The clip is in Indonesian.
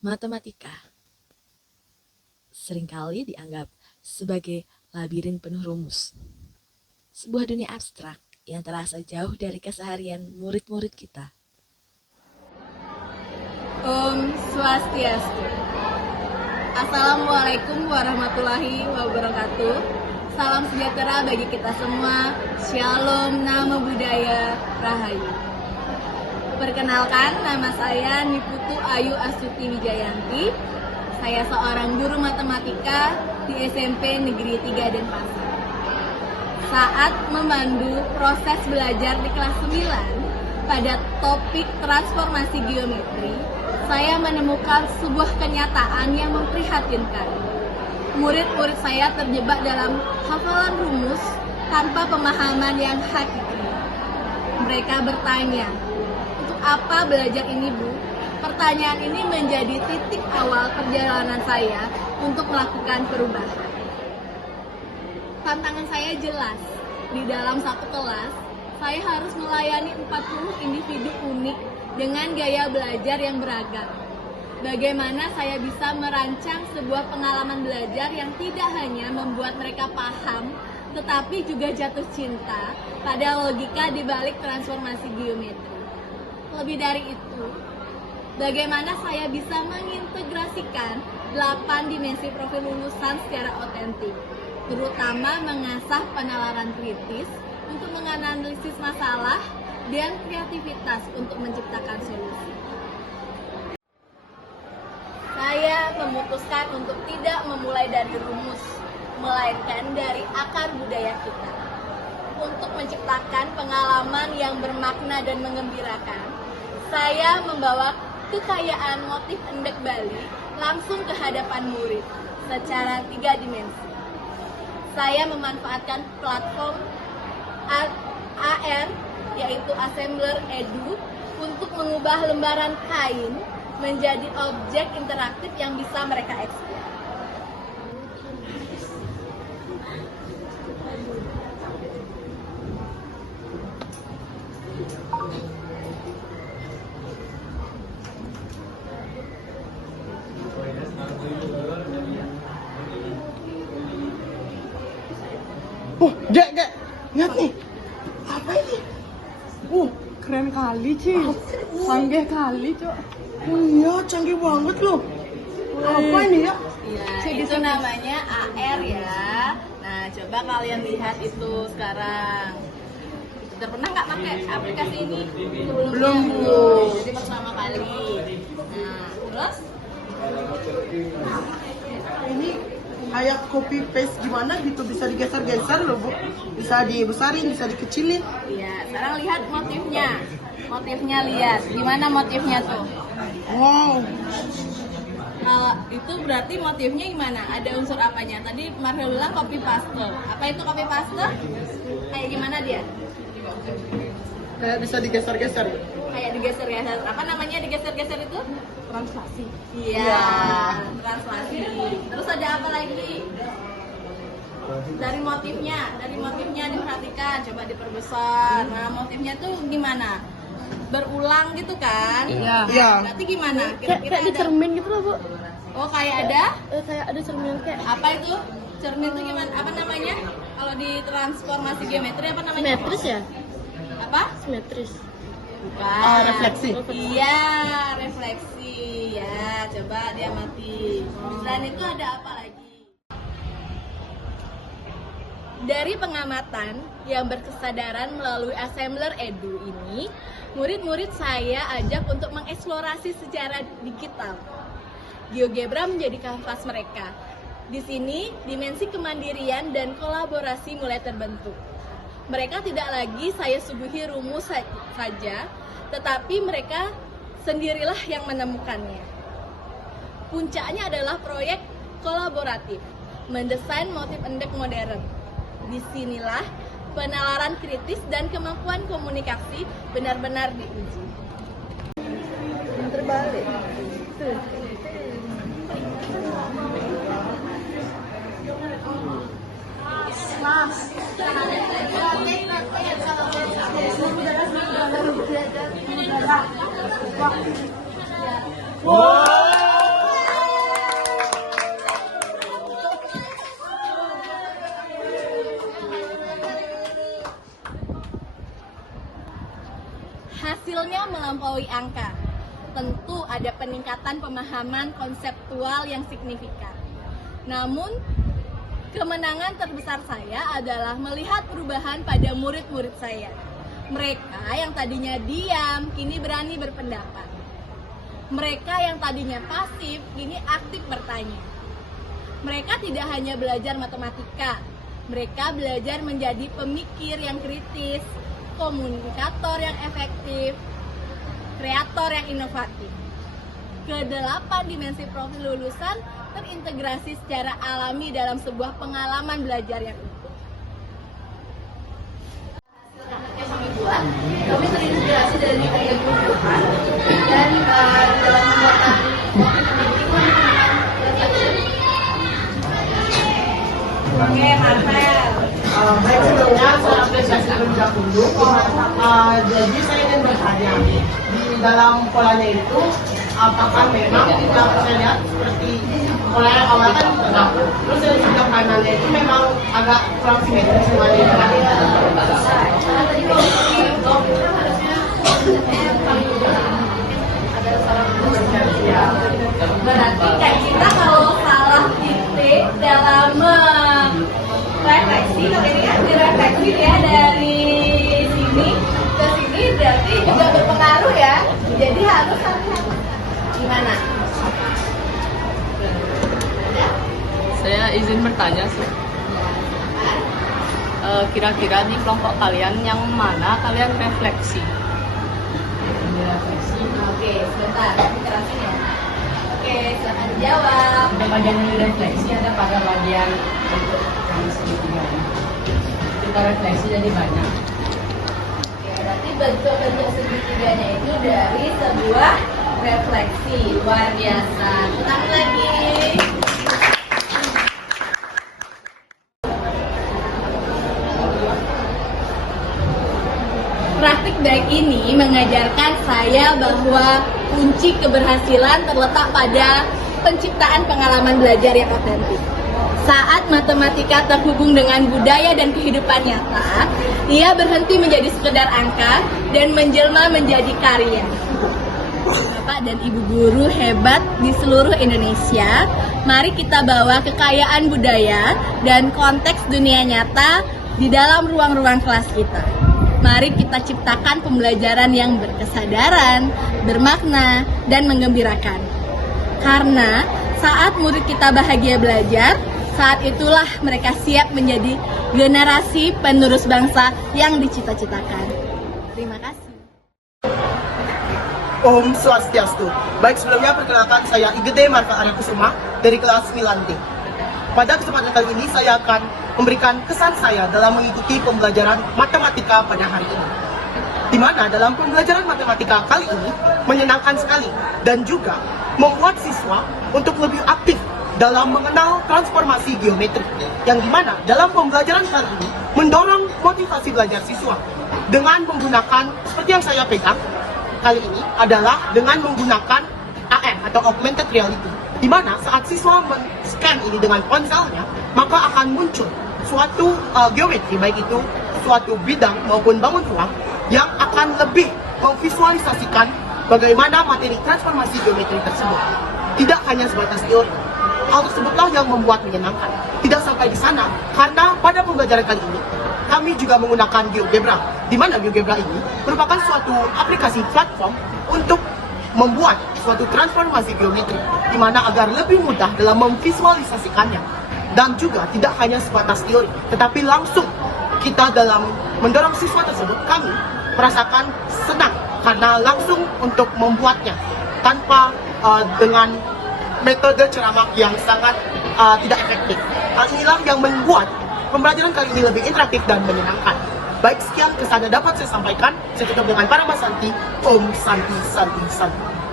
Matematika seringkali dianggap sebagai labirin penuh rumus, sebuah dunia abstrak yang terasa jauh dari keseharian murid-murid kita. Om Swastiastu. Assalamualaikum warahmatullahi wabarakatuh. Salam sejahtera bagi kita semua. Shalom, Namo Buddhaya, Rahayu. Perkenalkan, nama saya Niputu Ayu Astuti Wijayanti. Saya seorang guru matematika di SMP Negeri 3 Denpasar. Saat memandu proses belajar di kelas 9 pada topik transformasi geometri, saya menemukan sebuah kenyataan yang memprihatinkan. Murid-murid saya terjebak dalam hafalan rumus tanpa pemahaman yang hakiki. Mereka bertanya, "Untuk apa belajar ini, Bu?" Pertanyaan ini menjadi titik awal perjalanan saya untuk melakukan perubahan. Tantangan saya jelas. Di dalam satu kelas, saya harus melayani 40 individu unik dengan gaya belajar yang beragam. Bagaimana saya bisa merancang sebuah pengalaman belajar yang tidak hanya membuat mereka paham, tetapi juga jatuh cinta pada logika di balik transformasi geometri. Lebih dari itu, bagaimana saya bisa mengintegrasikan 8 dimensi profil lulusan secara otentik, terutama mengasah penalaran kritis untuk menganalisis masalah dan kreativitas untuk menciptakan solusi. Saya memutuskan untuk tidak memulai dari rumus, melainkan dari akar budaya kita. Untuk menciptakan pengalaman yang bermakna dan mengembirakan, saya membawa kekayaan motif endek Bali langsung ke hadapan murid secara 3 dimensi. Saya memanfaatkan platform AR, yaitu Assembler Edu, untuk mengubah lembaran kain menjadi objek interaktif yang bisa mereka eksplor. Gek, lihat nih. Apa ini? Keren kali, Ci. Canggih kali, Cok. Oh iya, canggih banget loh. Apa ini ya? Iya, itu namanya AR ya. Nah, coba kalian lihat itu sekarang. Sudah pernah nggak pakai aplikasi ini sebelumnya? Belum. Jadi pertama kali. Nah, terus? Ini kayak copy paste gimana gitu, bisa digeser-geser loh, Bu. Bisa dibesarin, bisa dikecilin. Iya, sekarang lihat motifnya. Motifnya lihat. Gimana motifnya tuh? Wow. Kalau itu berarti motifnya gimana? Ada unsur apanya? Tadi Marvel bilang copy paste. Apa itu copy paste? Kayak gimana dia? Kayak bisa digeser-geser. Kayak digeser-geser. Apa namanya digeser-geser itu? Translasi. Iya, translasi. Terus ada apa lagi? Dari motifnya diperhatikan, coba diperbesar. Nah, motifnya tuh gimana? Berulang gitu kan? Iya. Berarti gimana? Kira-kira Kayak di ada? cermin gitu loh, Bu. Oh, kayak ada? Kayak ada cermin kayak Apa itu? Cermin itu gimana? Apa namanya? Kalau di transformasi geometri apa namanya? simetris ya? Apa? Simetris. Bukan. Refleksi. Iya, refleksi. Ya, coba dia mati. Selain itu ada apa lagi? Dari pengamatan yang berkesadaran melalui Assembler Edu ini, murid-murid saya ajak untuk mengeksplorasi secara digital. GeoGebra menjadi kanvas mereka. Di sini, dimensi kemandirian dan kolaborasi mulai terbentuk. Mereka tidak lagi saya suguhi rumus saja, tetapi mereka sendirilah yang menemukannya. Puncaknya adalah proyek kolaboratif, mendesain motif endek modern. Disinilah penalaran kritis dan kemampuan komunikasi benar-benar diuji. Terbalik. Wow. ada peningkatan pemahaman konseptual yang signifikan. Namun, kemenangan terbesar saya adalah melihat perubahan pada murid-murid saya. Mereka yang tadinya diam, kini berani berpendapat. Mereka yang tadinya pasif, kini aktif bertanya. Mereka tidak hanya belajar matematika, mereka belajar menjadi pemikir yang kritis, komunikator yang efektif, kreator yang inovatif. Kedelapan dimensi profil lulusan terintegrasi secara alami dalam sebuah pengalaman belajar yang utuh. Kami terinspirasi dari kehidupan dan dalam membuat Oke, Marcel. Baik, sebelumnya saya apresiasi terlebih dahulu. Jadi saya ingin bertanya, di dalam polanya itu, apakah memang yang saya lihat seperti pola yang awal kan tegak, terus dari sebelah kanannya itu memang agak kurang simetris dengan yang lain. Berarti Kak Citra kalau salah titik dalam refleksi, kalau ini kan direfleksi ya dari sini ke sini, berarti juga berpengaruh ya. Jadi harus hati-hati. Gimana? Saya izin bertanya sih. Kira-kira di kelompok kalian yang mana kalian refleksi? Oke, sebentar, jelasin ya. Oke, silakan dijawab. Ada bagian yang refleksi, ada pada bagian untuk yang segitiga. Kita refleksi jadi banyak. Oke, berarti bentuk-bentuk segitiganya itu dari sebuah refleksi. Luar biasa. Ulang lagi. Praktik baik ini mengajarkan saya bahwa kunci keberhasilan terletak pada penciptaan pengalaman belajar yang otentik. Saat matematika terhubung dengan budaya dan kehidupan nyata, ia berhenti menjadi sekedar angka dan menjelma menjadi karya. Bapak dan Ibu guru hebat di seluruh Indonesia, mari kita bawa kekayaan budaya dan konteks dunia nyata di dalam ruang-ruang kelas kita. Mari kita ciptakan pembelajaran yang berkesadaran, bermakna, dan menggembirakan. Karena saat murid kita bahagia belajar, saat itulah mereka siap menjadi generasi penerus bangsa yang dicita-citakan. Terima kasih. Om Swastiastu. Baik, sebelumnya perkenalkan saya Igede Marka Arya Kusuma dari kelas 9D. Pada kesempatan kali ini saya akan memberikan kesan saya dalam mengikuti pembelajaran matematika pada hari ini. Di mana dalam pembelajaran matematika kali ini menyenangkan sekali dan juga membuat siswa untuk lebih aktif dalam mengenal transformasi geometri. Yang dimana dalam pembelajaran kali ini mendorong motivasi belajar siswa dengan menggunakan seperti yang saya pegang kali ini adalah dengan menggunakan AR atau Augmented Reality. Di mana saat siswa men-scan ini dengan ponselnya, maka akan muncul suatu geometri, baik itu suatu bidang maupun bangun ruang yang akan lebih memvisualisasikan bagaimana materi transformasi geometri tersebut. Tidak hanya sebatas teori. Hal tersebutlah yang membuat menyenangkan. Tidak sampai di sana, karena pada pembelajaran kali ini kami juga menggunakan GeoGebra, di mana GeoGebra ini merupakan suatu aplikasi platform untuk membuat suatu transformasi geometri, di mana agar lebih mudah dalam memvisualisasikannya. Dan juga tidak hanya sebatas teori, tetapi langsung kita dalam mendorong siswa tersebut, kami merasakan senang karena langsung untuk membuatnya tanpa dengan metode ceramah yang sangat tidak efektif. Hal inilah yang membuat pembelajaran kali ini lebih interaktif dan menyenangkan. Baik, sekian kesan yang dapat saya sampaikan. Saya tutup dengan para Santi. Om Santi Santi Santi.